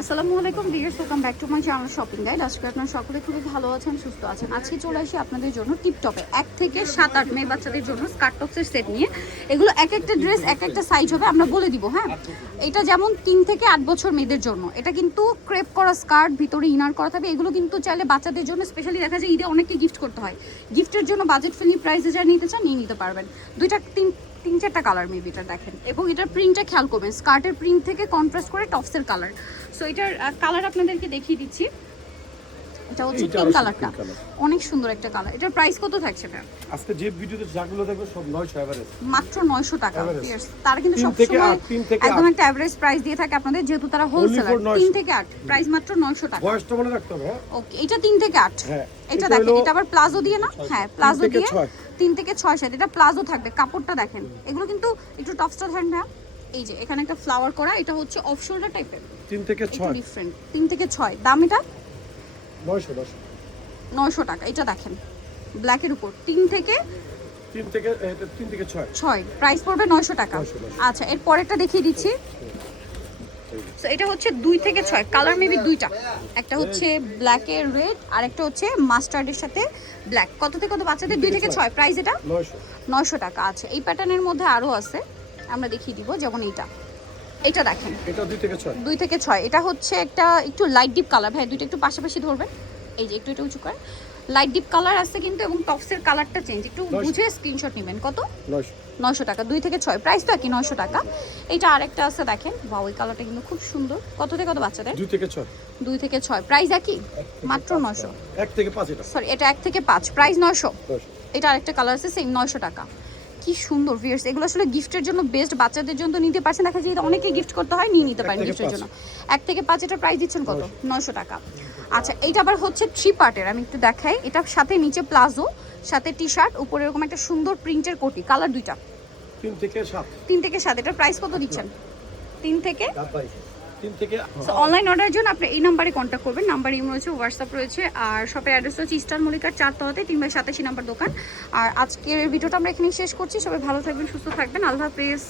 আসসালামু আলাইকুম viewers, welcome back to my channel shopping guide. আজকে আপনারা সকলে খুবই ভালো আছেন, সুস্থ আছেন। আজকে চলে আসি আপনাদের জন্য টিপটপে 1 থেকে 7-8 মেয়ে বাচ্চাদের জন্য স্কার্ট টপসের সেট নিয়ে। এগুলো এক একটা ড্রেস এক একটা সাইজ হবে, আমরা বলে দিব। হ্যাঁ, এটা যেমন 3 থেকে 8 বছর মেয়েদের জন্য, এটা কিন্তু ক্রেপ করা স্কার্ট, ভিতরে ইনার করা থাকবে। এগুলো কিন্তু চাইলে বাচ্চাদের জন্য স্পেশালি দেখা যায় ঈদে অনেককে গিফট করতে হয়। গিফটের জন্য বাজেট ফ্রেন্ডলি প্রাইসে যা নিতে চান নিয়ে নিতে পারবেন। তিন চারটা কালার মেবি এটা দেখেন, এবং এটার প্রিন্টটা খেয়াল করবেন, স্কার্টের প্রিন্ট থেকে কন্ট্রাস্ট করে টপসের কালার। সো এটার কালার আপনাদেরকে দেখিয়ে দিচ্ছি। এটা হচ্ছে পিঙ্ক কালারটা, অনেক সুন্দর একটা কালার। এটার প্রাইস কত থাকছে ভাই? আজকে যে ভিডিওতে যাগুলো দেখবে সব 900 এভারেজ, মাত্র 900 টাকা। তারা কিন্তু সবসময় একদম একটা এভারেজ প্রাইস দিয়ে থাকে আপনাদের, যেহেতু তারা হোলসেলার। 3 থেকে 8 প্রাইস মাত্র 900 টাকা। বয়সটা মনে রাখতে হবে। ওকে, এটা 3 থেকে 8। হ্যাঁ, এটা দেখেন, এটা আবার প্লাজো দিয়ে না? হ্যাঁ, প্লাজো দিয়ে 3 থেকে 6 সাইজ। এটা প্লাজো থাকবে, কাপড়টা দেখেন। এগুলো কিন্তু একটু টপসটা ধরেন না, এই যে এখানে একটা ফ্লাওয়ার করা, এটা হচ্ছে অফ শোল্ডার টাইপের। 3 থেকে 6 ডিফারেন্ট। 3 থেকে 6 দাম এটা 900 টাকা। এটা দেখেন ব্ল্যাকের উপর 3 থেকে 6 প্রাইস পড়বে 900 টাকা। আচ্ছা, এর পরেরটা দেখিয়ে দিচ্ছি। সো এটা হচ্ছে 2 থেকে 6 কালার মেবি দুইটা, একটা হচ্ছে ব্ল্যাকের রেড আর একটা হচ্ছে মাস্টার্ডের সাথে ব্ল্যাক। কত থেকে কত বাচ্চাদের? 2 থেকে 6 প্রাইস এটা 900 টাকা। আচ্ছা, এই প্যাটার্নের মধ্যে আরো আছে, আমরা দেখিয়ে দিব। যেমন এটা দেখেন, এটা 2 থেকে 6 এটা হচ্ছে একটা একটু লাইট ডিপ কালার। ভাই দুইটা একটু পাশাপাশি ধরবেন, এই যে একটু এটা উঁচু করে। লাইট ডিপ কালার আছে কিন্তু, এবং টপসের কালারটা চেঞ্জ, একটু বুঝে স্ক্রিনশট নেবেন। কত? 900 টাকা। 2 থেকে 6 প্রাইস তো কি 900 টাকা। এটা আরেকটা আছে দেখেন, ওয়াও, এই কালারটা কিন্তু খুব সুন্দর। কত থেকে কত বাচ্চাদের? 2 থেকে 6 প্রাইস একই, মাত্র 900। 1 থেকে 5 এটা, সরি, এটা 1 থেকে 5 প্রাইস 900। এটা আরেকটা কালার আছে সেম 900 টাকা। কি সুন্দর ভিউয়ার্স, এগুলো আসলে গিফটের জন্য বেস্ট। বাচ্চাদের জন্য নিতে পারছেন, দেখা যায় অনেকে গিফট করতে হয়, নিয়ে নিতে পারেন গিফটের জন্য। 1 থেকে 5 এটা প্রাইস দিচ্ছেন কত? 900 টাকা। আচ্ছা, এইটা আবার হচ্ছে 3 পার্টের, আমি একটু দেখাই। এটা সাথে নিচে প্লাজো, সাথে টি শার্ট, উপরে এরকম একটা সুন্দর প্রিন্টের কোটি, কালার দুইটা। 3 থেকে 7 এটা প্রাইস কত দিচ্ছেন? 3 থেকে। সো অনলাইন অর্ডারের জন্য আপনি এই নাম্বারে কন্ট্যাক্ট করবেন। নাম্বার ইমো রয়েছে, হোয়াটসঅ্যাপ রয়েছে, আর শপের অ্যাড্রেস হচ্ছে ইস্টার্ন মল্লিকার 4তলাতে 3/87 নাম্বার দোকান। আর আজকের ভিডিওটা আমরা এখানেই শেষ করছি। সবাই ভালো থাকবেন, সুস্থ থাকবেন, আল্লাহ হাফেজ।